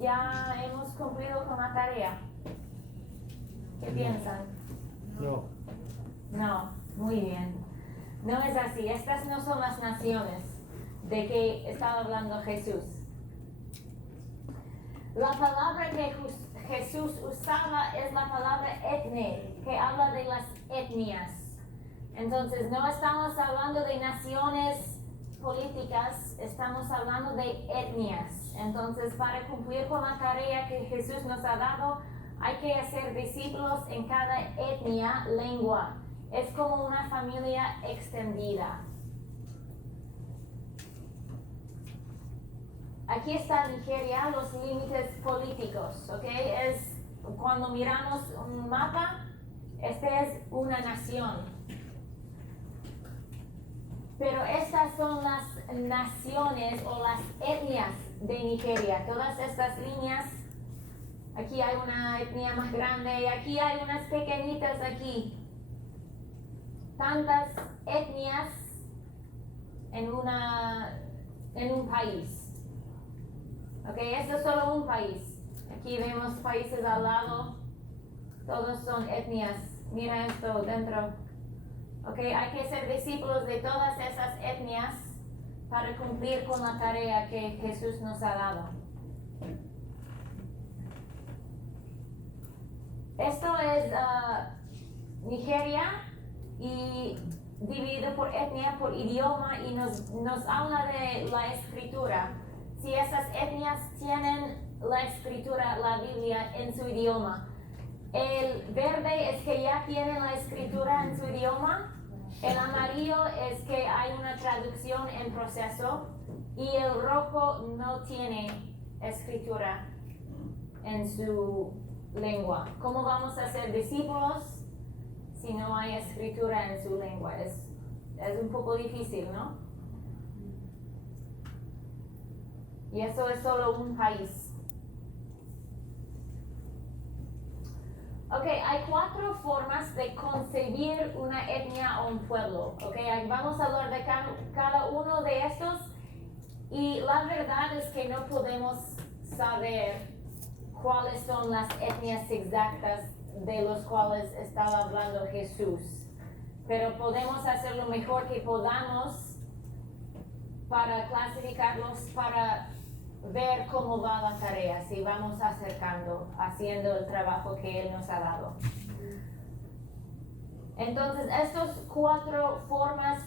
ya hemos cumplido con la tarea. ¿Qué piensan? No. No, muy bien. No es así. Estas no son las naciones de que estaba hablando Jesús. La palabra que Jesús usaba es la palabra etne, que habla de las etnias. Entonces, no estamos hablando de naciones políticas, estamos hablando de etnias. Entonces, para cumplir con la tarea que Jesús nos ha dado, hay que hacer discípulos en cada etnia, lengua. Es como una familia extendida. Aquí está Nigeria, los límites políticos, ¿ok? Es cuando miramos un mapa, este es una nación. Pero estas son las naciones o las etnias de Nigeria. Todas estas líneas, aquí hay una etnia más grande y aquí hay unas pequeñitas aquí. Tantas etnias en un país. Ok, esto es solo un país. Aquí vemos países al lado. Todos son etnias. Mira esto dentro. Ok, hay que ser discípulos de todas esas etnias para cumplir con la tarea que Jesús nos ha dado. Esto es Nigeria y dividido por etnia, por idioma y nos habla de la escritura. Si esas etnias tienen la escritura, la Biblia en su idioma. El verde es que ya tienen la escritura en su idioma. El amarillo es que hay una traducción en proceso. Y el rojo no tiene escritura en su lengua. ¿Cómo vamos a ser discípulos si no hay escritura en su lengua? Es un poco difícil, ¿no? Y eso es solo un país. Ok, hay 4 formas de concebir una etnia o un pueblo. Ok, vamos a hablar de cada uno de estos. Y la verdad es que no podemos saber cuáles son las etnias exactas de los cuales estaba hablando Jesús. Pero podemos hacer lo mejor que podamos para clasificarlos, para ver cómo va la tarea, si vamos acercando, haciendo el trabajo que Él nos ha dado. Entonces, estas 4 formas,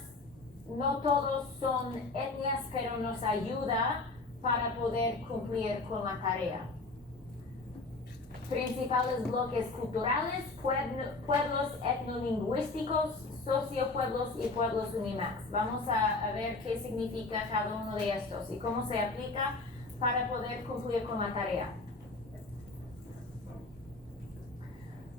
no todos son etnias, pero nos ayuda para poder cumplir con la tarea. Principales bloques culturales, pueblos etnolingüísticos, sociopueblos y pueblos unimax. Vamos a ver qué significa cada uno de estos y cómo se aplica para poder cumplir con la tarea.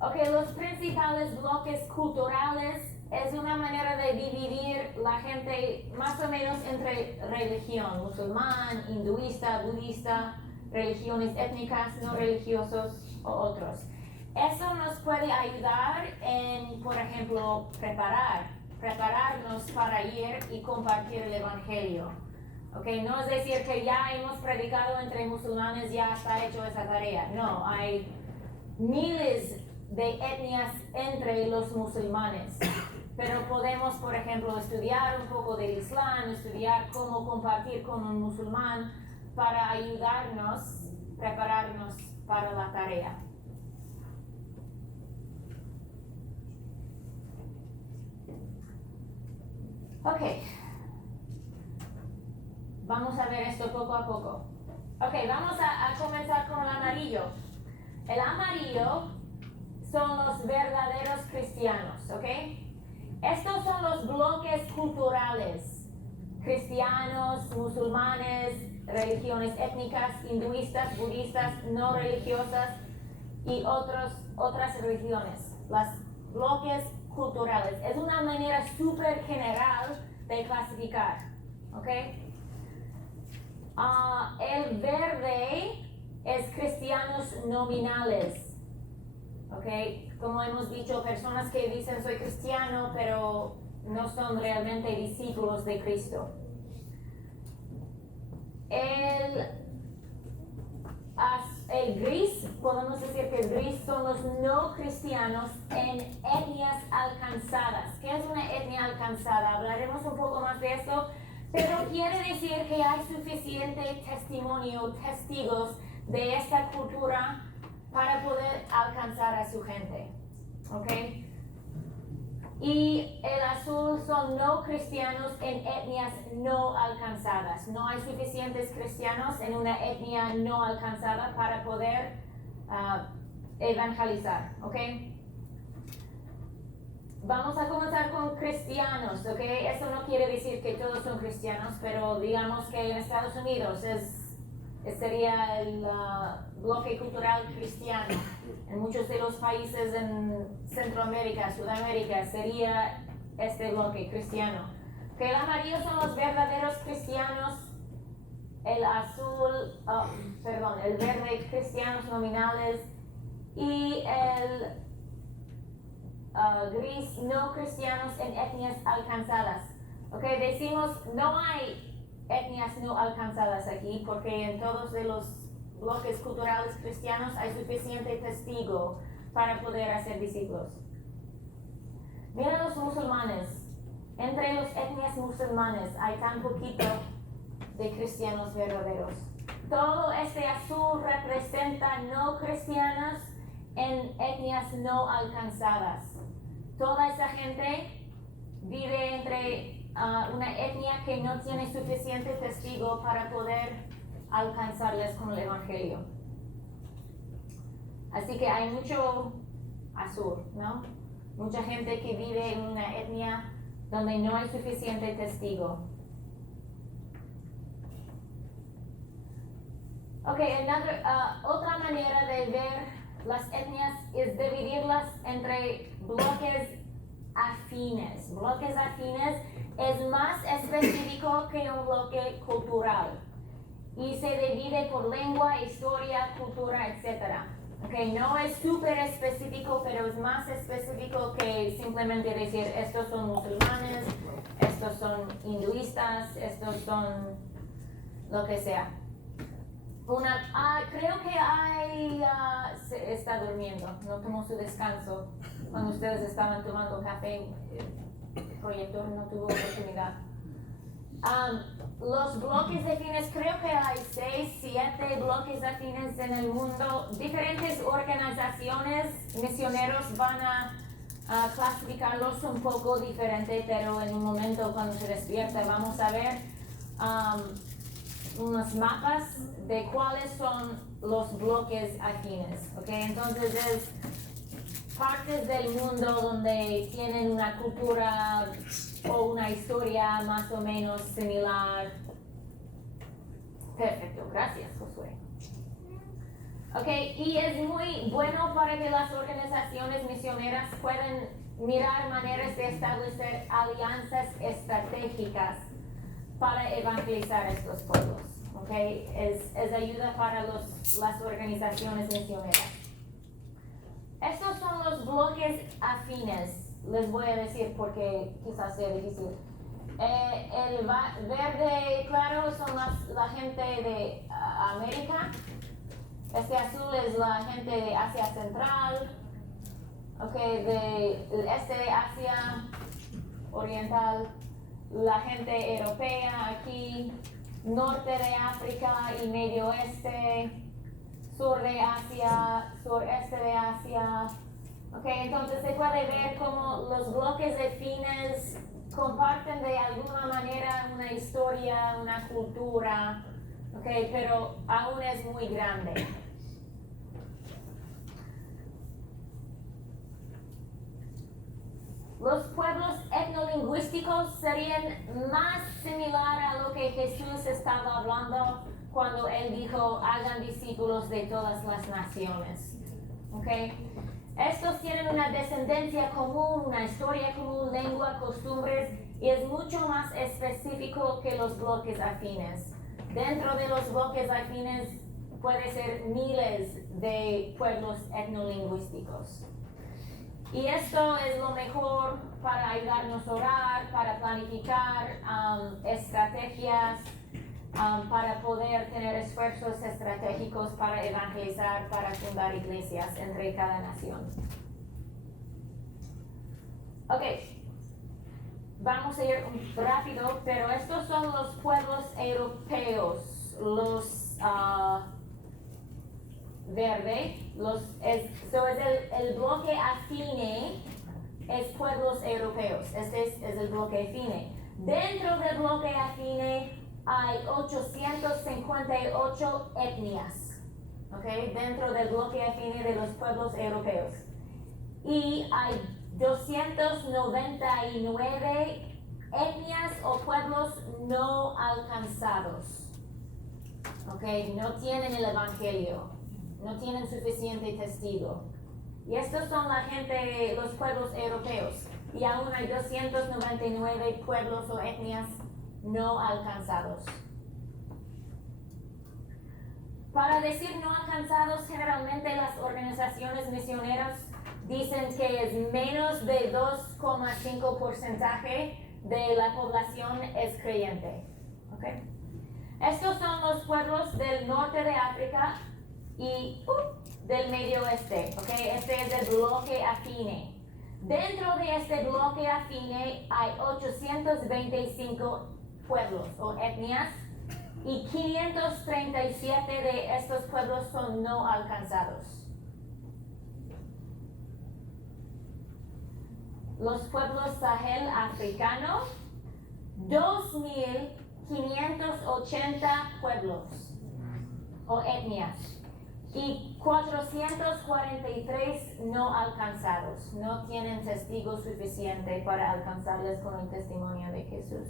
Ok, los principales bloques culturales es una manera de dividir la gente más o menos entre religión, musulmán, hinduista, budista, religiones étnicas, no religiosos o otros. Eso nos puede ayudar en, por ejemplo, prepararnos para ir y compartir el evangelio. Okay, no es decir que ya hemos predicado entre musulmanes, ya está hecho esa tarea. No, hay miles de etnias entre los musulmanes. Pero podemos, por ejemplo, estudiar un poco del Islam, estudiar cómo compartir con un musulmán para ayudarnos, prepararnos para la tarea. Ok. Vamos a ver esto poco a poco. Ok, vamos a comenzar con el amarillo. El amarillo son los verdaderos cristianos, ¿ok? Estos son los bloques culturales. Cristianos, musulmanes, religiones étnicas, hinduistas, budistas, no religiosas y otras religiones. Los bloques culturales. Es una manera súper general de clasificar, ¿ok? El verde es cristianos nominales, ¿ok? Como hemos dicho, personas que dicen soy cristiano, pero no son realmente discípulos de Cristo. El el gris, podemos decir que el gris son los no cristianos en etnias alcanzadas. ¿Qué es una etnia alcanzada? Hablaremos un poco más de esto, pero quiere decir que hay suficiente testimonio, testigos de esta cultura para poder alcanzar a su gente. ¿Ok? Y el azul son no cristianos en etnias no alcanzadas. No hay suficientes cristianos en una etnia no alcanzada para poder evangelizar, ¿ok? Vamos a comenzar con cristianos, ¿ok? Eso no quiere decir que todos son cristianos, pero digamos que en Estados Unidos sería el bloque cultural cristiano. En muchos de los países en Centroamérica, Sudamérica, sería este bloque cristiano. Que el amarillo son los verdaderos cristianos, el azul, el verde cristianos nominales y el gris no cristianos en etnias alcanzadas. Ok, decimos no hay etnias no alcanzadas aquí porque en todos de los bloques culturales cristianos hay suficiente testigo para poder hacer discípulos. Mira los musulmanes. Entre los etnias musulmanes hay tan poquito de cristianos verdaderos. Todo este azul representa no cristianos en etnias no alcanzadas. Toda esa gente vive entre una etnia que no tiene suficiente testigo para poder alcanzarles con el evangelio. Así que hay mucho azul, ¿no? Mucha gente que vive en una etnia donde no hay suficiente testigo. Ok, otra manera de ver las etnias es dividirlas entre bloques afines. Bloques afines es más específico que un bloque cultural y se divide por lengua, historia, cultura, etc. Okay, no es súper específico, pero es más específico que simplemente decir estos son musulmanes, estos son hinduistas, estos son lo que sea. Creo que se está durmiendo, no tomó su descanso cuando ustedes estaban tomando café. El proyector no tuvo oportunidad. Los bloques afines, creo que hay 6, 7 bloques afines en el mundo. Diferentes organizaciones, misioneros van a clasificarlos un poco diferente, pero en un momento cuando se despierta vamos a ver unos mapas de cuáles son los bloques afines. ¿Okay? Entonces es partes del mundo donde tienen una cultura o una historia más o menos similar. Perfecto, gracias, Josué. Ok, y es muy bueno para que las organizaciones misioneras puedan mirar maneras de establecer alianzas estratégicas para evangelizar estos pueblos. Ok, es ayuda para las organizaciones misioneras. Estos son los bloques afines. Les voy a decir porque quizás sea difícil. El verde claro son la gente de América. Este azul es la gente de Asia Central. Okay, del este de Asia Oriental. La gente europea aquí. Norte de África y Medio Oeste. Sur de Asia, sureste de Asia. Okay, entonces se puede ver cómo los bloques afines comparten de alguna manera una historia, una cultura, okay, pero aún es muy grande. Los pueblos etnolingüísticos serían más similar a lo que Jesús estaba hablando cuando él dijo, hagan discípulos de todas las naciones. Okay. Estos tienen una descendencia común, una historia común, lengua, costumbres, y es mucho más específico que los bloques afines. Dentro de los bloques afines puede ser miles de pueblos etnolingüísticos. Y esto es lo mejor para ayudarnos a orar, para planificar estrategias para poder tener esfuerzos estratégicos para evangelizar, para fundar iglesias entre cada nación. Ok, vamos a ir rápido, pero estos son los pueblos europeos, los verde, es el bloque afine, es pueblos europeos, este es el bloque afine. Dentro del bloque afine hay 858 etnias, okay, dentro del bloque afine de los pueblos europeos. Y hay 299 etnias o pueblos no alcanzados, okay, no tienen el evangelio, no tienen suficiente testigo. Y estos son la gente, los pueblos europeos. Y aún hay 299 pueblos o etnias no alcanzados. Para decir no alcanzados, generalmente las organizaciones misioneras dicen que es menos de 2,5% de la población es creyente. ¿Okay? Estos son los pueblos del norte de África y del medio oeste. ¿Okay? Este es el bloque afine. Dentro de este bloque afine hay 825 pueblos o etnias y 537 de estos pueblos son no alcanzados. Los pueblos Sahel africano, 2,580 pueblos o etnias y 443 no alcanzados, no tienen testigo suficiente para alcanzarles con el testimonio de Jesús.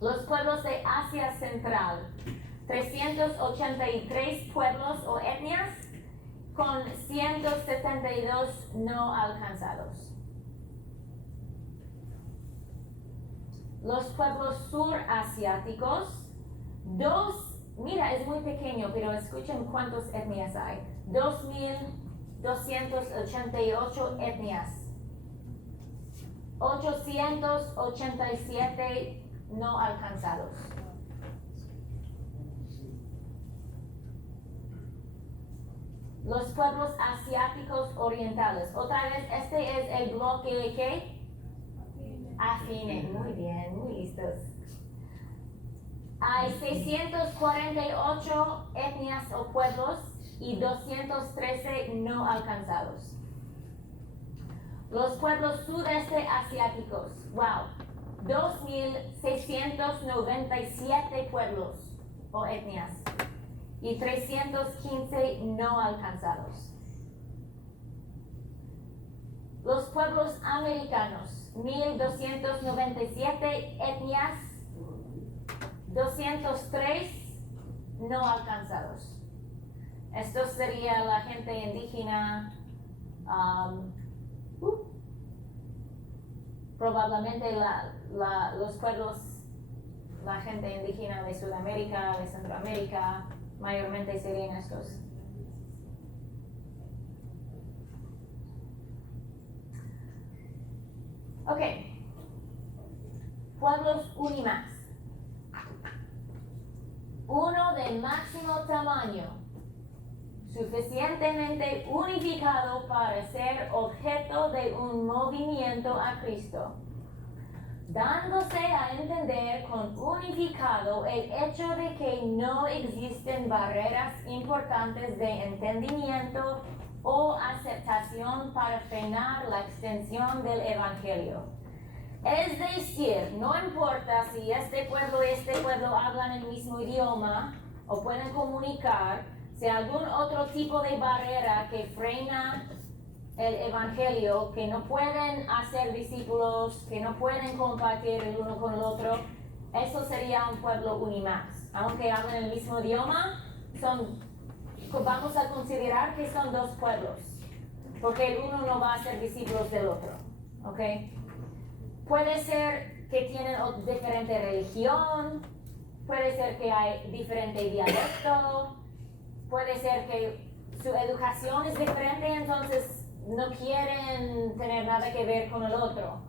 Los pueblos de Asia Central, 383 pueblos o etnias con 172 no alcanzados. Los pueblos surasiáticos, mira, es muy pequeño, pero escuchen cuántas etnias hay. 2,288 etnias. 887 no alcanzados. Los pueblos asiáticos orientales. Otra vez, este es el bloque ¿qué? Afine. Muy bien, muy listos. Hay 648 etnias o pueblos y 213 no alcanzados. Los pueblos sudeste asiáticos, wow, 2,697 pueblos o etnias y 315 no alcanzados. Los pueblos americanos, 1,297 etnias, 203 no alcanzados. Esto sería la gente indígena, probablemente los pueblos, la gente indígena de Sudamérica, de Centroamérica, mayormente serían estos. Ok, pueblos Unimax. Uno de máximo tamaño, suficientemente unificado para ser objeto de un movimiento a Cristo, dándose a entender con unificado el hecho de que no existen barreras importantes de entendimiento o aceptación para frenar la extensión del Evangelio. Es decir, no importa si este pueblo y este pueblo hablan el mismo idioma o pueden comunicar, si algún otro tipo de barrera que frena el evangelio, que no pueden hacer discípulos, que no pueden compartir el uno con el otro, eso sería un pueblo unimax. Aunque hablen el mismo idioma, vamos a considerar que son dos pueblos, porque el uno no va a ser discípulos del otro, ¿ok? Puede ser que tienen diferente religión, puede ser que hay diferente dialecto, puede ser que su educación es diferente, entonces no quieren tener nada que ver con el otro.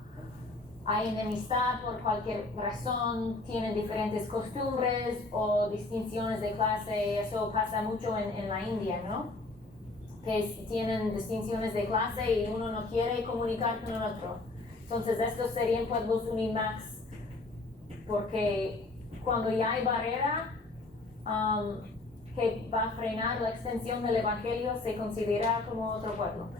hay enemistad por cualquier razón, tienen diferentes costumbres o distinciones de clase. Eso pasa mucho en la India, ¿no? Que tienen distinciones de clase y uno no quiere comunicar con el otro. Entonces estos serían pueblos Unimax, porque cuando ya hay barrera que va a frenar la extensión del evangelio, se considera como otro pueblo.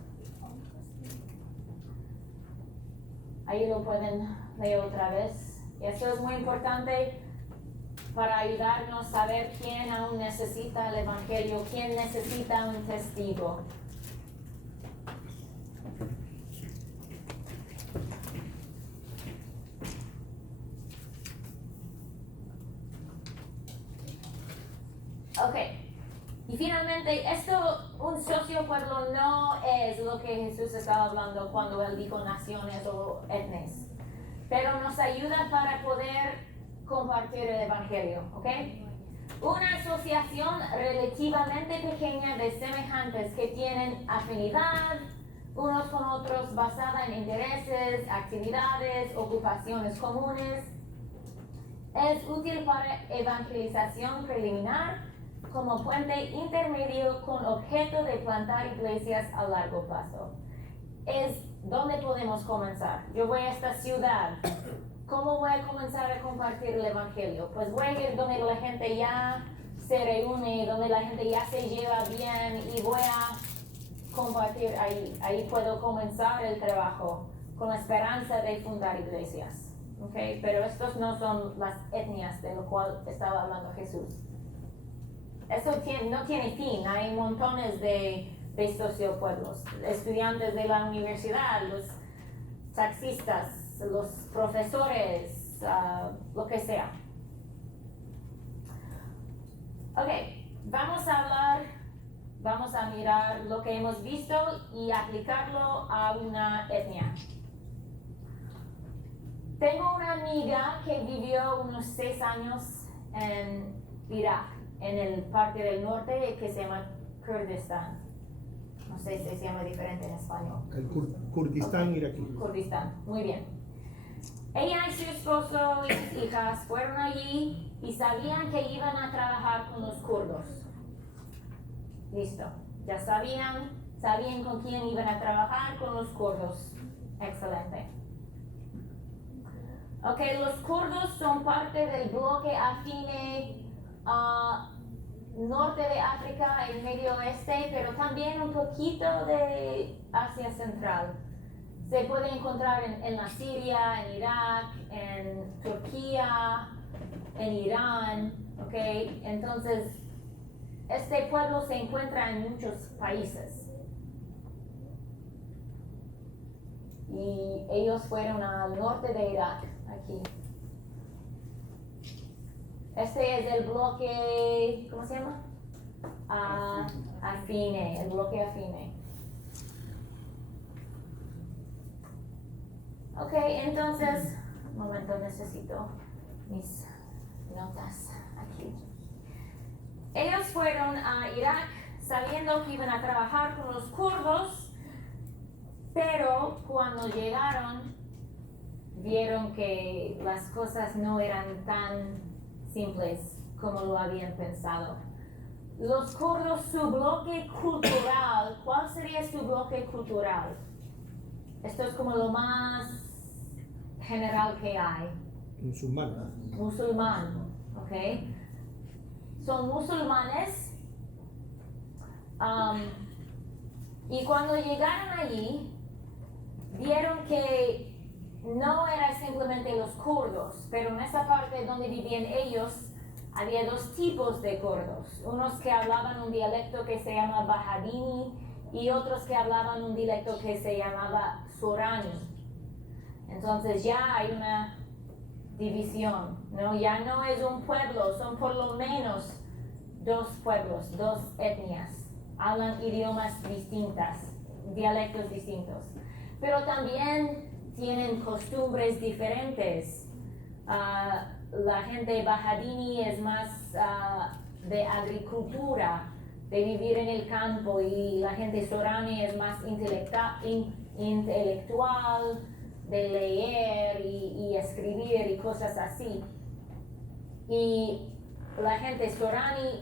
Ahí lo pueden leer otra vez. Y eso es muy importante para ayudarnos a saber quién aún necesita el evangelio, quién necesita un testigo. Ok, y finalmente, un sociopueblo no es lo que Jesús estaba hablando cuando él dijo naciones o etnias, pero nos ayuda para poder compartir el evangelio, ¿ok? Una asociación relativamente pequeña de semejantes que tienen afinidad unos con otros basada en intereses, actividades, ocupaciones comunes, es útil para evangelización preliminar como puente intermedio con objeto de plantar iglesias a largo plazo. Es donde podemos comenzar. Yo voy a esta ciudad. ¿Cómo voy a comenzar a compartir el evangelio? Pues voy a ir donde la gente ya se reúne, donde la gente ya se lleva bien y voy a compartir ahí. Ahí puedo comenzar el trabajo con la esperanza de fundar iglesias. ¿Okay? Pero estos no son las etnias de lo cual estaba hablando Jesús. Eso no tiene fin. Hay montones de sociopueblos, estudiantes de la universidad, los taxistas, los profesores, lo que sea. Ok, vamos a mirar lo que hemos visto y aplicarlo a una etnia. Tengo una amiga que vivió unos 6 años en Irak, en el parte del norte que se llama Kurdistán. No sé si se llama diferente en español. El Kurdistán iraquí. Kurdistán, muy bien. Ella y su esposo y sus hijas fueron allí y sabían que iban a trabajar con los kurdos. Listo, ya sabían con quién iban a trabajar, con los kurdos. Excelente. Ok, los kurdos son parte del bloque afine norte de África, el Medio Oeste, pero también un poquito de Asia Central. Se puede encontrar en la Siria, en Irak, en Turquía, en Irán, ¿ok? Entonces, este pueblo se encuentra en muchos países. Y ellos fueron al norte de Irak, aquí. Este es el bloque, ¿cómo se llama? Afine, el bloque afine. Ok, entonces, un momento, necesito mis notas aquí. Ellos fueron a Irak sabiendo que iban a trabajar con los kurdos, pero cuando llegaron, vieron que las cosas no eran tan simples como lo habían pensado. Los kurdos, su bloque cultural, ¿cuál sería su bloque cultural? Esto es como lo más general que hay. Musulmán, ¿ok? Son musulmanes y cuando llegaron allí, vieron que no era simplemente los kurdos, pero en esa parte donde vivían ellos, había 2 tipos de kurdos. Unos que hablaban un dialecto que se llama Bahadini y otros que hablaban un dialecto que se llamaba Sorani. Entonces ya hay una división, ¿no? Ya no es un pueblo, son por lo menos 2 pueblos, 2 etnias. Hablan idiomas distintas, dialectos distintos. Pero también tienen costumbres diferentes. La gente Bahadini es más de agricultura, de vivir en el campo, y la gente Sorani es más intelectual, de leer y escribir y cosas así. Y la gente Sorani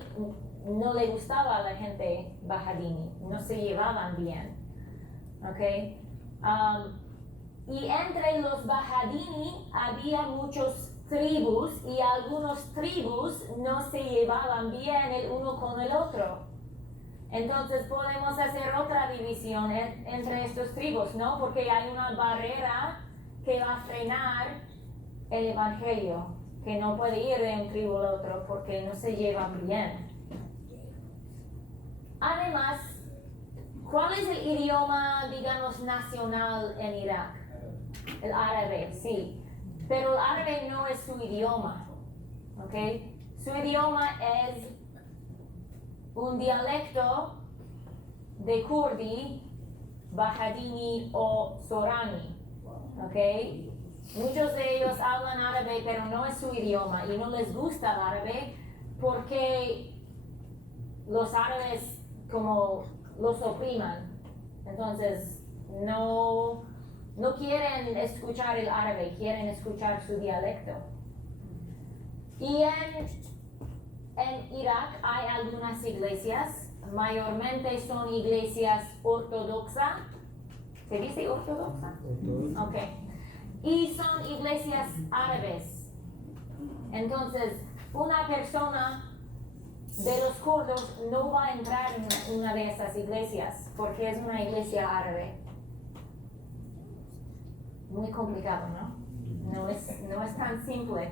no le gustaba a la gente Bajadini, no se llevaban bien. Okay? Y entre los Bajadini había muchos tribus y algunos tribus no se llevaban bien el uno con el otro. Entonces podemos hacer otra división entre estos tribus, ¿no? Porque hay una barrera que va a frenar el evangelio, que no puede ir de un tribu al otro porque no se llevan bien. Además, ¿cuál es el idioma, digamos, nacional en Irak? El árabe, sí. Pero el árabe no es su idioma, ¿ok? Su idioma es un dialecto de Kurdi, Bajadini o Sorani, ¿ok? Muchos de ellos hablan árabe, pero no es su idioma y no les gusta el árabe porque los árabes como los opriman. Entonces, no quieren escuchar el árabe, quieren escuchar su dialecto. Y en Irak hay algunas iglesias, mayormente son iglesias ortodoxas. ¿Se dice ortodoxa? Ok. Y son iglesias árabes. Entonces, una persona de los kurdos no va a entrar en una de esas iglesias porque es una iglesia árabe. Muy complicado, ¿no? No es tan simple.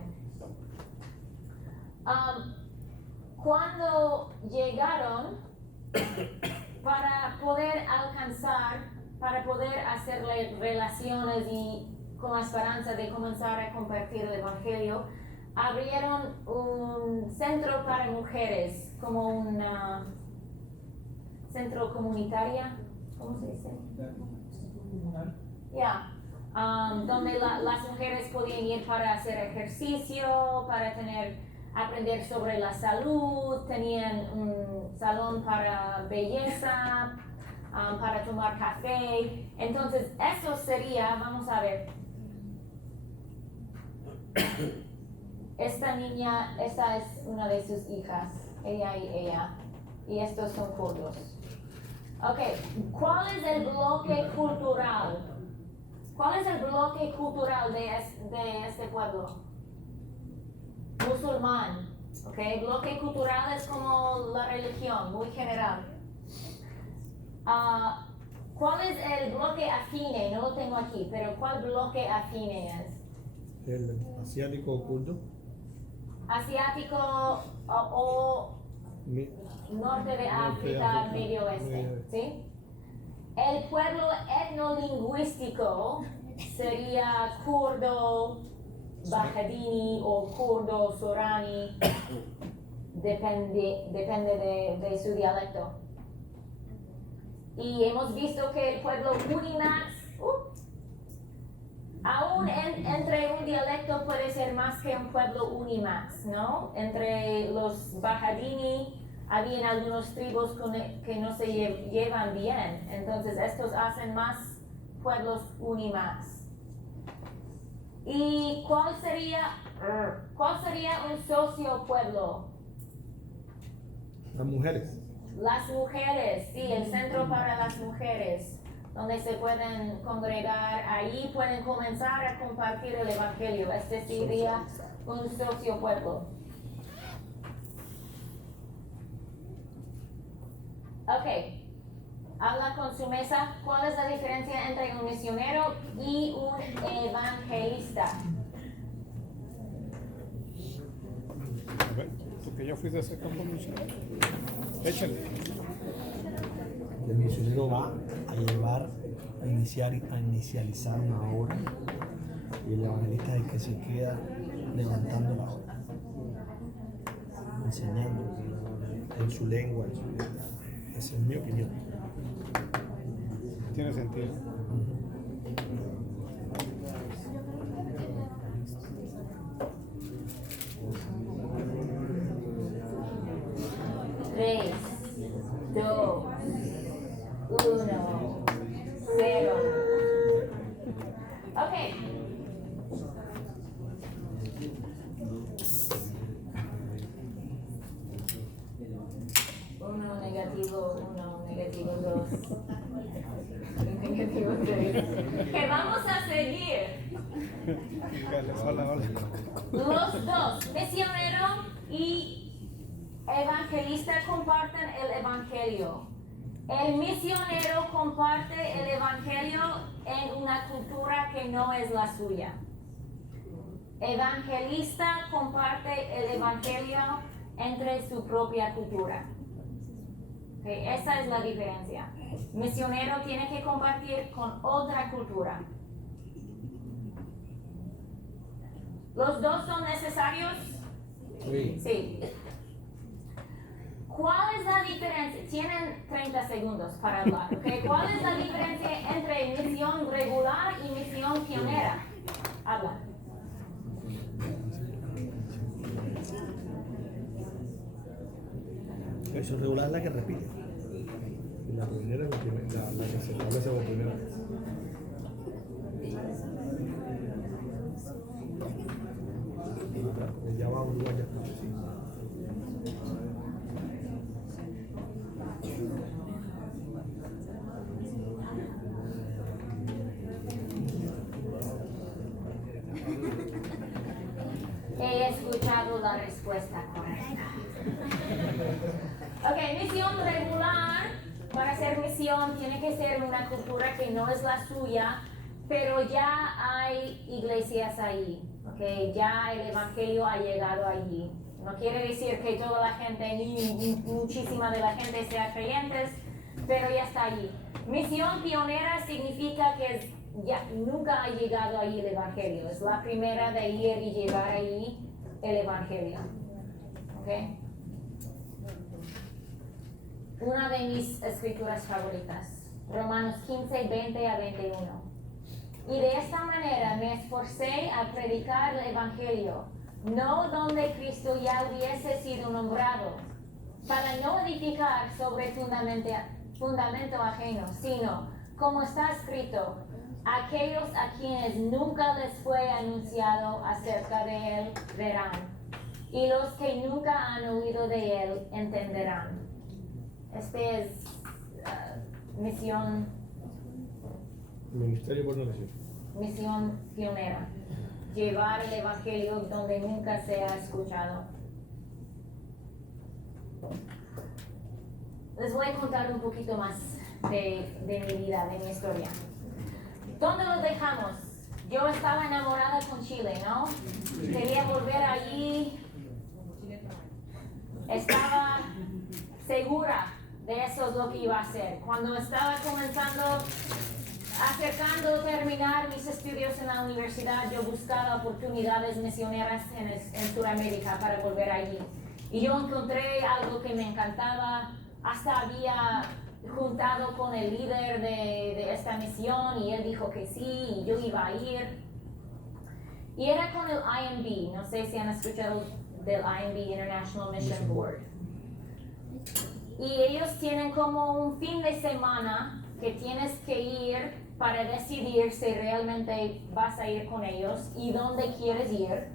Cuando llegaron para poder hacerle relaciones y con la esperanza de comenzar a compartir el evangelio, abrieron un centro para mujeres, como un centro comunitario, ¿cómo se dice? Ya. Donde las mujeres podían ir para hacer ejercicio, para aprender sobre la salud, tenían un salón para belleza, para tomar café. Entonces, eso sería, vamos a ver, esta niña, esta es una de sus hijas, ella y ella, y estos son kurdos. Ok, ¿cuál es el bloque cultural? ¿Cuál es el bloque cultural de este pueblo? Musulmán, ¿ok? Bloque cultural es como la religión, muy general. ¿Cuál es el bloque afine? No lo tengo aquí, pero ¿cuál bloque afine es? El asiático kurdo. Asiático o norte de África, medio oeste, ¿sí? El pueblo etnolingüístico sería kurdo, bajadini o kurdo, sorani, depende de su dialecto. Y hemos visto que el pueblo Unimax, aún entre un dialecto puede ser más que un pueblo Unimax, ¿no? Entre los bajadini habían algunos tribus que no se llevan bien, entonces estos hacen más pueblos Unimax. ¿Y cuál sería un socio pueblo? Las mujeres. Las mujeres, sí, el centro para las mujeres, donde se pueden congregar, ahí pueden comenzar a compartir el evangelio. Este sería un socio pueblo. Ok, habla con su mesa. ¿Cuál es la diferencia entre un misionero y un evangelista? A ver, porque ya fuiste a ese campo misionero. Échale. El misionero va a llevar, a inicializar una obra y el evangelista es el que se queda levantando la obra, enseñando en su lengua, Esa es mi opinión. Tiene sentido. Tres, dos, uno, cero. Ok. Uno, negativo, dos. Negativo, tres. Que vamos a seguir. Hola, hola. Los dos, misionero y evangelista, comparten el evangelio. El misionero comparte el evangelio en una cultura que no es la suya. Evangelista comparte el evangelio entre su propia cultura. Okay, esa es la diferencia. Misionero tiene que compartir con otra cultura. ¿Los dos son necesarios? Sí. Sí. ¿Cuál es la diferencia? Tienen 30 segundos para hablar, ¿ok? ¿Cuál es la diferencia entre misión regular y misión pionera? Habla. Eso regular es la que repite. Y la primera es la que se establece por primera vez. Ya va a Uruguay, ya está. Sí. He escuchado la respuesta correcta. Ok, misión regular. Para ser misión tiene que ser una cultura que no es la suya, pero ya hay iglesias ahí. Okay, ya el evangelio ha llegado allí. No quiere decir que toda la gente, ni muchísima de la gente sea creyentes, pero ya está allí. Misión pionera significa que ya nunca ha llegado ahí el evangelio. Es la primera de ir y llevar ahí el evangelio. Okay. Una de mis escrituras favoritas, Romanos 15, 20 a 21. Y de esta manera me esforcé a predicar el evangelio, no donde Cristo ya hubiese sido nombrado, para no edificar sobre fundamento ajeno, sino, como está escrito, aquellos a quienes nunca les fue anunciado acerca de él verán, y los que nunca han oído de él entenderán. Este es misión Ministerio por nación. misión pionera, llevar el evangelio donde nunca se ha escuchado. Les voy a contar un poquito más de mi vida, de mi historia. ¿Dónde lo dejamos? Yo estaba enamorada con Chile, ¿no? Quería volver allí. Estaba segura de eso es lo que iba a hacer. Cuando estaba acercando a terminar mis estudios en la universidad, yo buscaba oportunidades misioneras en Sudamérica para volver allí. Y yo encontré algo que me encantaba. Hasta había juntado con el líder de esta misión y él dijo que sí, y yo iba a ir. Y era con el IMB, no sé si han escuchado del IMB, International Mission Board. Y ellos tienen como un fin de semana que tienes que ir para decidir si realmente vas a ir con ellos y dónde quieres ir.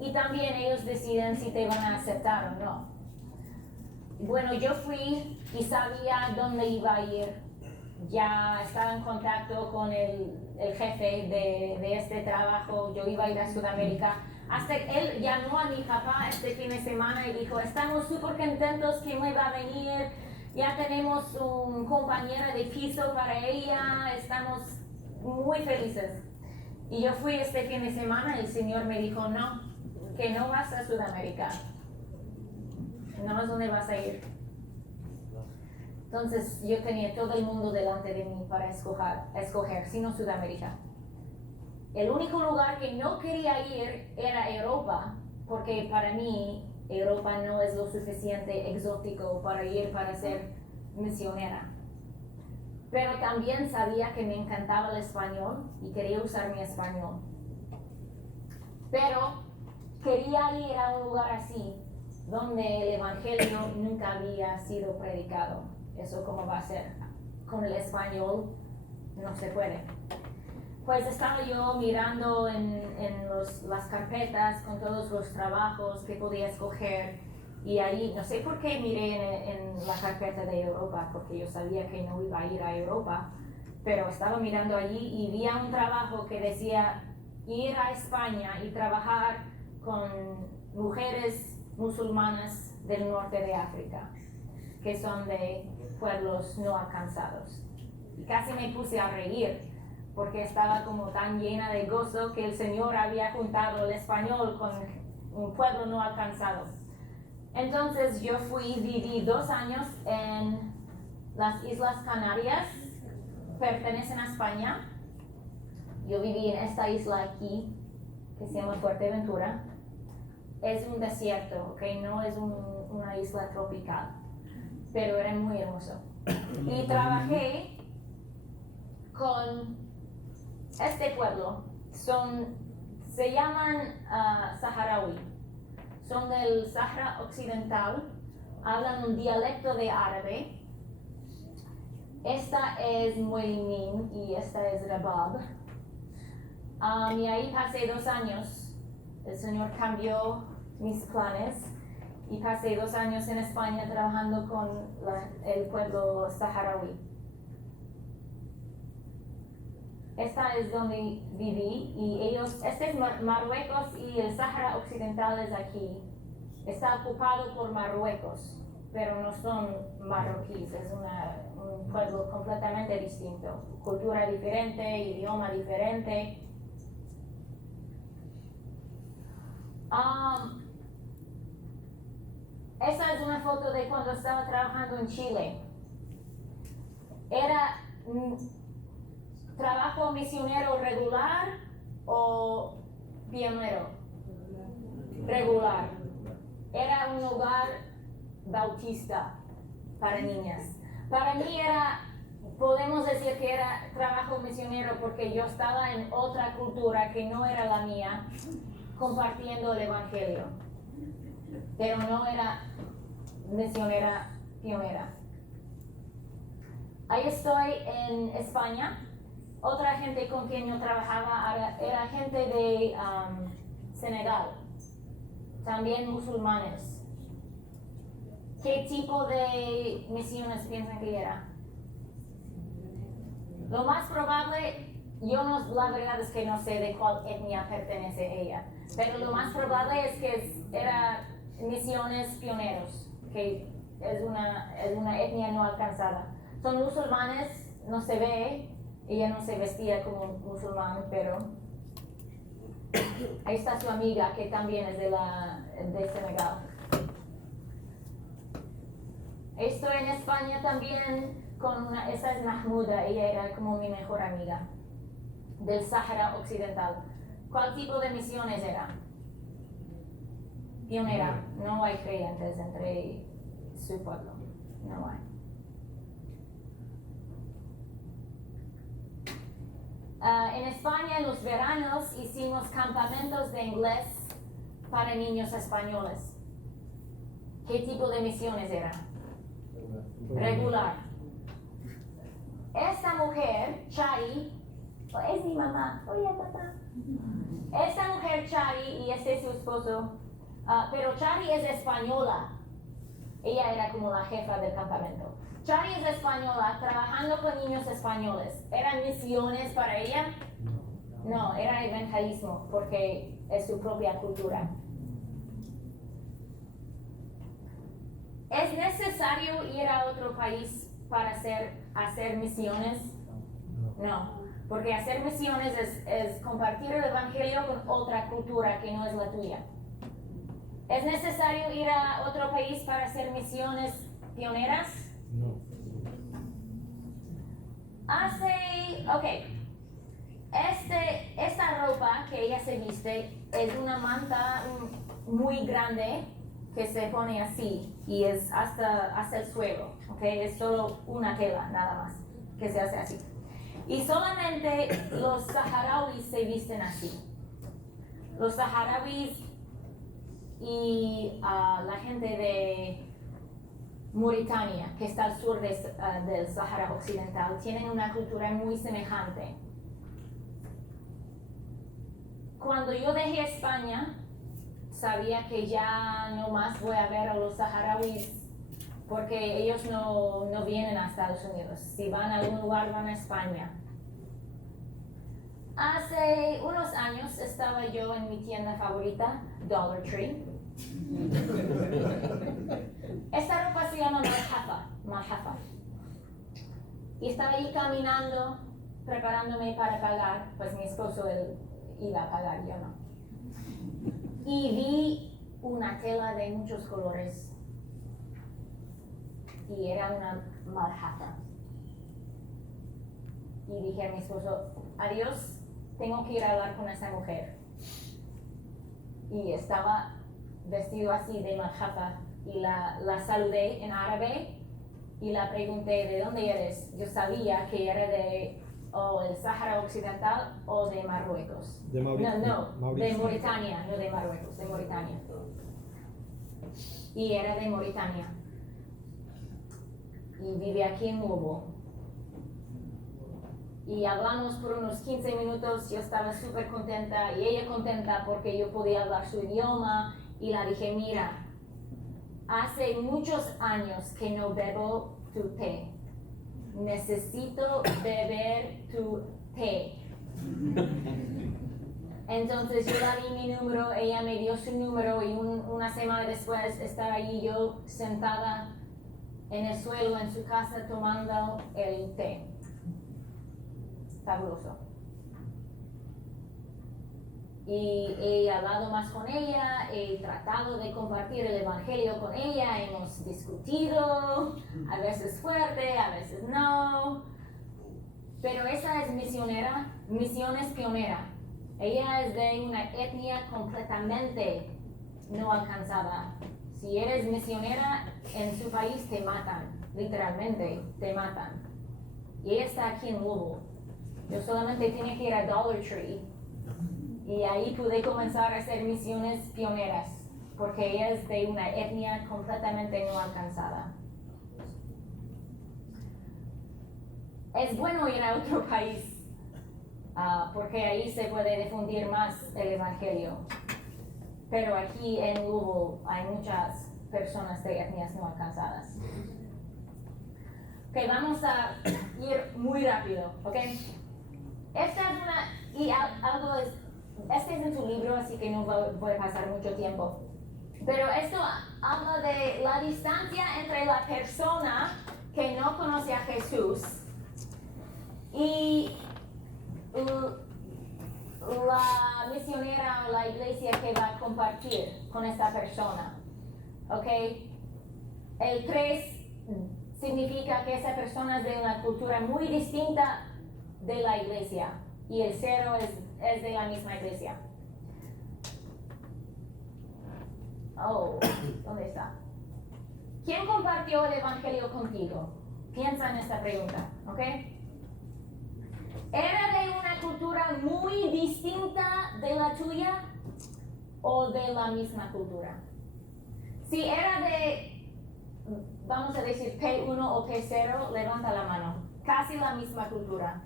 Y también ellos deciden si te van a aceptar o no. Bueno, yo fui y sabía dónde iba a ir. Ya estaba en contacto con el jefe de este trabajo. Yo iba a ir a Sudamérica. Hasta que él llamó a mi papá este fin de semana y dijo, estamos súper contentos que me va a venir, ya tenemos un compañero de piso para ella, estamos muy felices. Y yo fui este fin de semana y el Señor me dijo, no, que no vas a Sudamérica, no es donde vas a ir. Entonces yo tenía todo el mundo delante de mí para escoger, sino Sudamérica. El único lugar que no quería ir era Europa, porque para mí Europa no es lo suficiente exótico para ir para ser misionera. Pero también sabía que me encantaba el español y quería usar mi español. Pero quería ir a un lugar así, donde el evangelio nunca había sido predicado. Eso cómo va a ser. Con el español no se puede. pues estaba yo mirando en las carpetas con todos los trabajos que podía escoger y ahí, no sé por qué miré en la carpeta de Europa, porque yo sabía que no iba a ir a Europa, pero estaba mirando allí y vi un trabajo que decía ir a España y trabajar con mujeres musulmanas del norte de África, que son de pueblos no alcanzados. Y casi me puse a reír, porque estaba como tan llena de gozo que el Señor había juntado el español con un pueblo no alcanzado. Entonces yo viví 2 años en las Islas Canarias, pertenecen a España. Yo viví en esta isla aquí, que se llama Fuerteventura. Es un desierto, ¿ok? No es una isla tropical, pero era muy hermoso. Y trabajé con este pueblo, se llaman saharaui, son del Sahara Occidental, hablan un dialecto de árabe. Esta es Muelimin y esta es Rabab. Y ahí pasé 2 años. El Señor cambió mis planes y pasé 2 años en España trabajando con el pueblo saharaui. Esta es donde viví y este es Marruecos y el Sahara Occidental es aquí. Está ocupado por Marruecos, pero no son marroquíes, es un pueblo completamente distinto. Cultura diferente, idioma diferente. Esa es una foto de cuando estaba trabajando en Chile. Era trabajo misionero regular o pionero. Regular. Era un hogar bautista para niñas. Para mí podemos decir que era trabajo misionero porque yo estaba en otra cultura que no era la mía, compartiendo el evangelio, pero no era misionera pionera. Ahí estoy en España. Otra gente con quien yo trabajaba era gente de Senegal, también musulmanes. ¿Qué tipo de misiones piensan que era? Lo más probable, la verdad es que no sé de cuál etnia pertenece ella, pero lo más probable es que era misiones pioneros, que es una etnia no alcanzada. Son musulmanes, no se ve, ella no se vestía como musulmán, pero ahí está su amiga que también es de Senegal. Estoy en España también esa es Mahmuda, ella era como mi mejor amiga, del Sahara Occidental. ¿Cuál tipo de misiones era? Pionera, no hay creyentes entre su pueblo, no hay. En España en los veranos hicimos campamentos de inglés para niños españoles. ¿Qué tipo de misiones era? Regular. Esta mujer, Chari, es mi mamá. Oye, papá. Esta mujer, Chari, y este es su esposo, pero Chari es española. Ella era como la jefa del campamento. Chari es española, trabajando con niños españoles. ¿Eran misiones para ella? No, era evangelismo, porque es su propia cultura. ¿Es necesario ir a otro país para hacer misiones? No, porque hacer misiones es compartir el evangelio con otra cultura que no es la tuya. ¿Es necesario ir a otro país para hacer misiones pioneras? No. Esta ropa que ella se viste es una manta muy grande que se pone así y es hasta el suelo, ¿ok? Es solo una tela nada más que se hace así. Y solamente los saharauis se visten así. Los saharauis y la gente de Mauritania, que está al sur del Sahara Occidental, tienen una cultura muy semejante. cuando yo dejé España, sabía que ya no más voy a ver a los saharauis porque ellos no vienen a Estados Unidos. Si van a algún lugar, van a España. Hace unos años estaba yo en mi tienda favorita, Dollar Tree. Esta ropa se llama Malhafa. Y estaba ahí caminando, preparándome para pagar, pues mi esposo él iba a pagar, yo no. Y vi una tela de muchos colores. Y era una Malhafa. Y dije a mi esposo, adiós, tengo que ir a hablar con esa mujer. Y estaba vestido así de Malhafa. Y la saludé en árabe y la pregunté, ¿de dónde eres? Yo sabía que era de el Sáhara Occidental o de Marruecos. De Mauricio. No, de Mauritania, no de Marruecos, de Mauritania. Y era de Mauritania. Y vive aquí en Louisville. Y hablamos por unos 15 minutos, yo estaba súper contenta y ella contenta porque yo podía hablar su idioma y la dije, mira, hace muchos años que no bebo tu té. Necesito beber tu té. Entonces yo le di mi número, ella me dio su número y una semana después estaba allí yo sentada en el suelo en su casa tomando el té. Fabuloso. Y he hablado más con ella, he tratado de compartir el evangelio con ella, hemos discutido, a veces fuerte, a veces no. Pero esa es misiones pionera. Ella es de una etnia completamente no alcanzada. Si eres misionera en su país te matan, literalmente te matan. Y ella está aquí en Louisville. Yo solamente tenía que ir a Dollar Tree. Y ahí pude comenzar a hacer misiones pioneras, porque ella es de una etnia completamente no alcanzada. Es bueno ir a otro país, porque ahí se puede difundir más el evangelio. Pero aquí en Louisville hay muchas personas de etnias no alcanzadas. Ok, vamos a ir muy rápido, ok. Esta es este es en tu libro, así que no voy a pasar mucho tiempo. Pero esto habla de la distancia entre la persona que no conoce a Jesús y la misionera o la iglesia que va a compartir con esta persona. ¿Ok? El 3 significa que esa persona es de una cultura muy distinta de la iglesia y el 0 es de la misma iglesia. Oh, ¿dónde está? ¿Quién compartió el evangelio contigo? Piensa en esta pregunta, ¿ok? ¿Era de una cultura muy distinta de la tuya o de la misma cultura? Si era de, vamos a decir, P1 o P0, levanta la mano. Casi la misma cultura.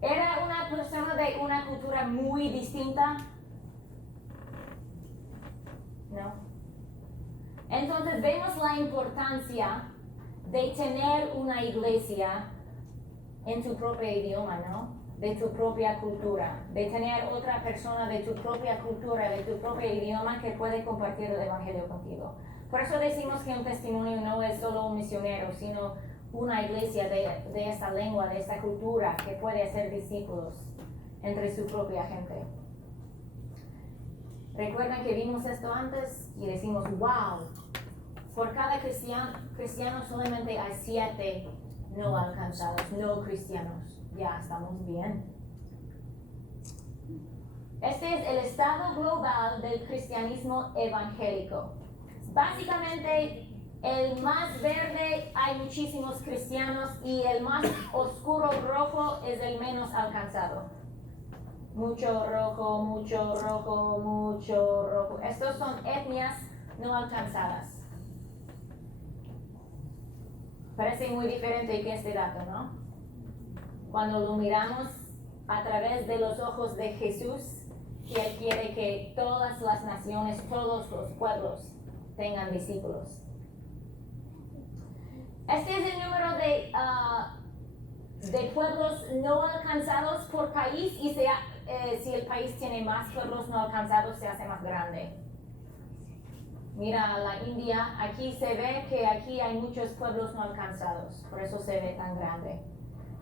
¿Era una persona de una cultura muy distinta? No. Entonces vemos la importancia de tener una iglesia en tu propio idioma, ¿no? De tu propia cultura, de tener otra persona de tu propia cultura, de tu propio idioma que puede compartir el evangelio contigo. Por eso decimos que un testimonio no es solo un misionero, sino una iglesia de esta lengua, de esta cultura, que puede hacer discípulos entre su propia gente. ¿Recuerdan que vimos esto antes? Y decimos, wow, por cada cristiano solamente hay 7 no alcanzados, no cristianos. Ya estamos bien. Este es el estado global del cristianismo evangélico. Básicamente, el más verde hay muchísimos cristianos y el más oscuro rojo es el menos alcanzado. Mucho rojo, mucho rojo, mucho rojo. Estos son etnias no alcanzadas. Parece muy diferente que este dato, ¿no? Cuando lo miramos a través de los ojos de Jesús, que Él quiere que todas las naciones, todos los pueblos tengan discípulos. Este es el número de pueblos no alcanzados por país y si el país tiene más pueblos no alcanzados se hace más grande. Mira la India, aquí se ve que aquí hay muchos pueblos no alcanzados, por eso se ve tan grande.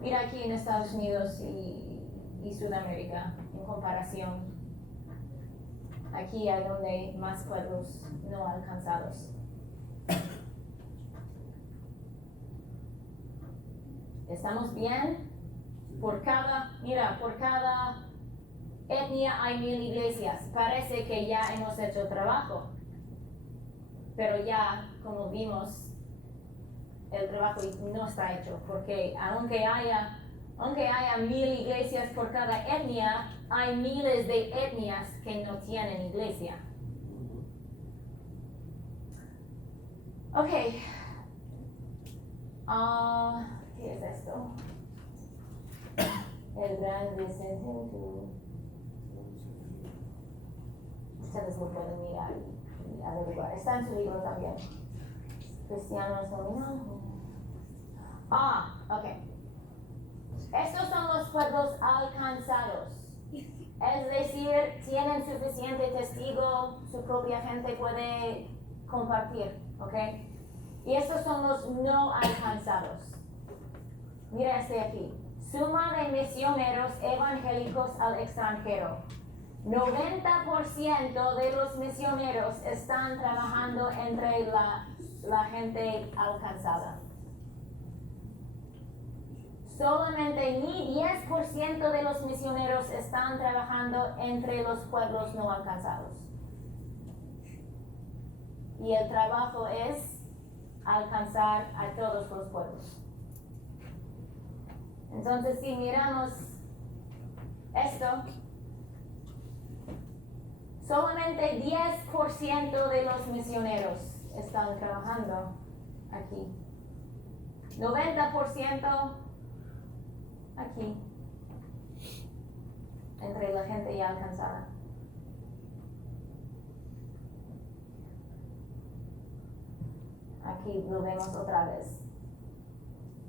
Mira aquí en Estados Unidos y Sudamérica en comparación. Aquí hay donde más pueblos no alcanzados. ¿Estamos bien? Por cada etnia hay 1000 iglesias. Parece que ya hemos hecho trabajo. Pero ya, como vimos, el trabajo no está hecho. Porque aunque haya 1000 iglesias por cada etnia, hay miles de etnias que no tienen iglesia. Ok. ¿Qué es esto? El gran descenso. Ustedes lo pueden mirar y averiguar. Está en su libro también. Cristianos dominados. Ok. Estos son los pueblos alcanzados. Es decir, tienen suficiente testigo, su propia gente puede compartir, ¿ok? Y estos son los no alcanzados. Mira este aquí. Suma de misioneros evangélicos al extranjero. 90% de los misioneros están trabajando entre la gente alcanzada. Solamente ni 10% de los misioneros están trabajando entre los pueblos no alcanzados. Y el trabajo es alcanzar a todos los pueblos. Entonces, si miramos esto, solamente 10% de los misioneros están trabajando aquí. 90% aquí, entre la gente ya alcanzada. Aquí lo vemos otra vez.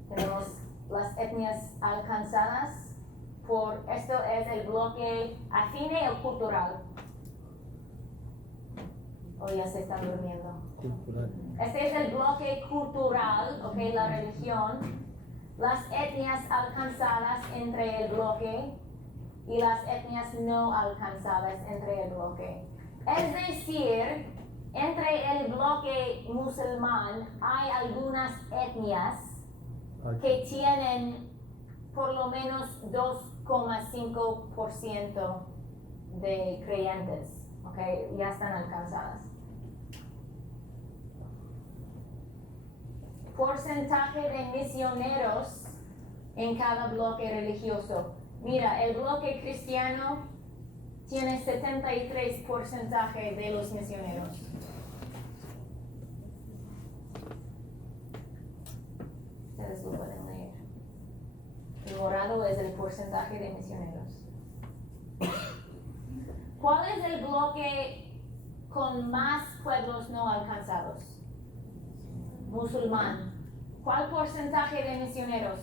Tenemos las etnias alcanzadas esto es el bloque afine o cultural. O ya se están durmiendo. Cultural. Este es el bloque cultural, ok, la religión. Las etnias alcanzadas entre el bloque y las etnias no alcanzadas entre el bloque. Es decir, entre el bloque musulmán hay algunas etnias que tienen por lo menos 2,5% de creyentes, okay, ya están alcanzadas. Porcentaje de misioneros en cada bloque religioso. Mira, el bloque cristiano tiene 73% de los misioneros. Ustedes lo pueden leer. El morado es el porcentaje de misioneros. ¿Cuál es el bloque con más pueblos no alcanzados? Musulmán. ¿Cuál porcentaje de misioneros?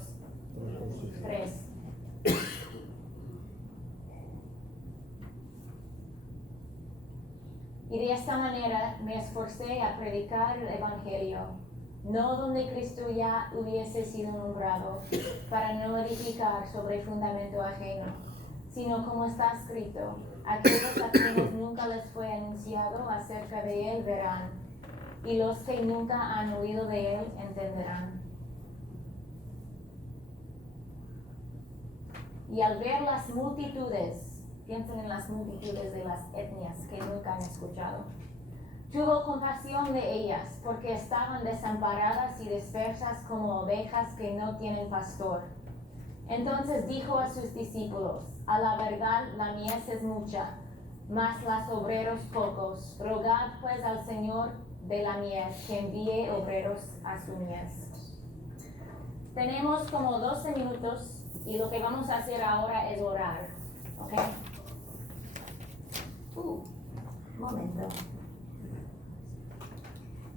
3. Y de esta manera me esforcé a predicar el Evangelio, no donde Cristo ya hubiese sido nombrado, para no edificar sobre fundamento ajeno, sino como está escrito, aquellos a quienes nunca les fue anunciado acerca de él verán, y los que nunca han oído de él entenderán. Y al ver las multitudes, piensen en las multitudes de las etnias que nunca han escuchado, tuvo compasión de ellas, porque estaban desamparadas y dispersas como ovejas que no tienen pastor. Entonces dijo a sus discípulos: a la verdad la mies es mucha, mas los obreros pocos. Rogad pues al Señor de la mies que envíe obreros a su mies. Tenemos como 12 minutos Y lo que vamos a hacer ahora es orar, ¿ok? Momento.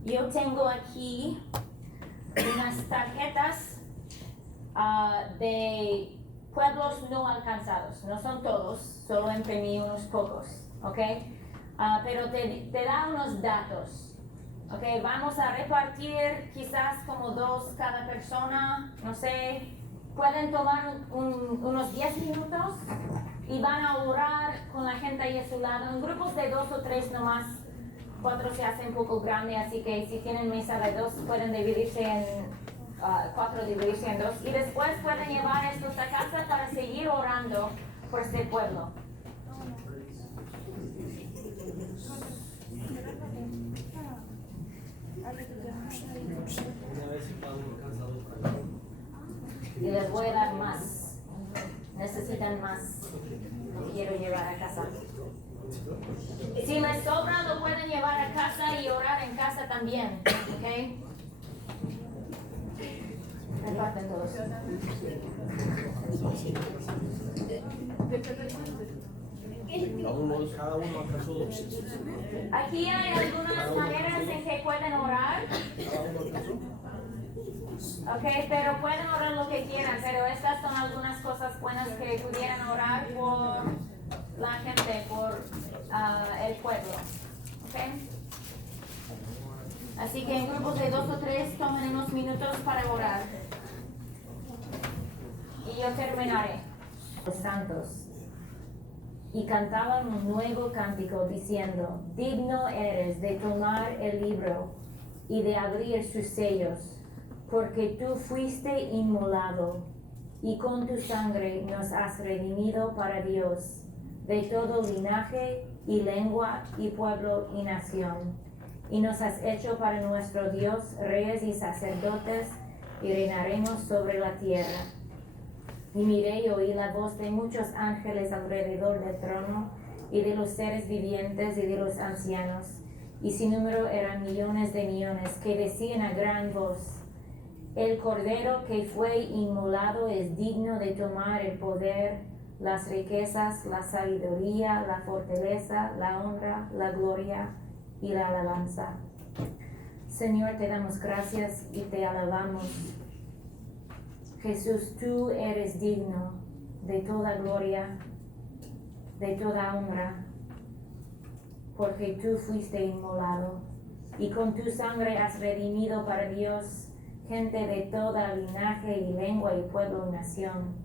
Yo tengo aquí unas tarjetas de pueblos no alcanzados. No son todos, solo imprimí unos pocos, ¿ok? Pero te da unos datos, ¿ok? Vamos a repartir quizás como 2 cada persona, no sé. Pueden tomar unos 10 minutos y van a orar con la gente ahí a su lado, en grupos de 2 o 3 nomás. 4 se hace un poco grande, así que si tienen mesa de 2 pueden dividirse en 4 dividirse en 2 y después pueden llevar estos a casa para seguir orando por este pueblo. Y les voy a dar más. Necesitan más. Lo quiero llevar a casa. Y si les sobra, lo pueden llevar a casa y orar en casa también. ¿Ok? Reparten todos. Cada uno alcanzó 2. Aquí hay algunas maneras en que pueden orar. Ok, pero pueden orar lo que quieran, pero estas son algunas cosas buenas que pudieran orar por la gente, por el pueblo. Ok. Así que en grupos de 2 o 3 tomen unos minutos para orar. Y yo terminaré. Los santos. Y cantaban un nuevo cántico diciendo: digno eres de tomar el libro y de abrir sus sellos, porque tú fuiste inmolado y con tu sangre nos has redimido para Dios de todo linaje y lengua y pueblo y nación, y nos has hecho para nuestro Dios reyes y sacerdotes, y reinaremos sobre la tierra. Y miré y oí la voz de muchos ángeles alrededor del trono, y de los seres vivientes y de los ancianos, y sin número eran millones de millones, que decían a gran voz: el Cordero que fue inmolado es digno de tomar el poder, las riquezas, la sabiduría, la fortaleza, la honra, la gloria y la alabanza. Señor, te damos gracias y te alabamos. Jesús, tú eres digno de toda gloria, de toda honra, porque tú fuiste inmolado y con tu sangre has redimido para Dios gente de toda linaje y lengua y pueblo y nación.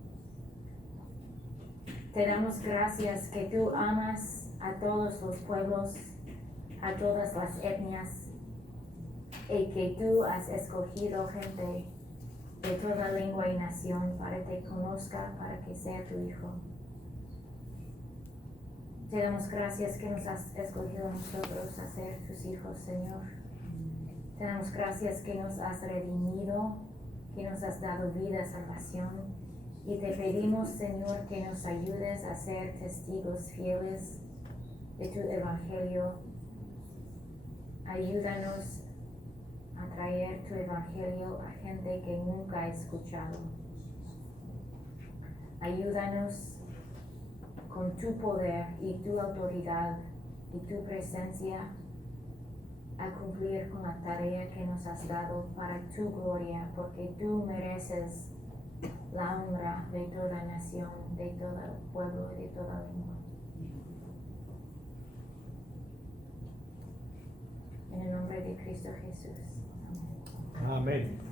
Te damos gracias que tú amas a todos los pueblos, a todas las etnias, y que tú has escogido gente de toda lengua y nación para que te conozca, para que sea tu hijo. Te damos gracias que nos has escogido a nosotros a ser tus hijos, Señor. Te damos gracias que nos has redimido, que nos has dado vida, salvación. Y te pedimos, Señor, que nos ayudes a ser testigos fieles de tu evangelio. Ayúdanos a traer tu evangelio a gente que nunca ha escuchado. Ayúdanos con tu poder y tu autoridad y tu presencia a cumplir con la tarea que nos has dado para tu gloria, porque tú mereces la honra de toda nación, de todo pueblo y de toda lengua. En el nombre de Cristo Jesús. Amén. Amén.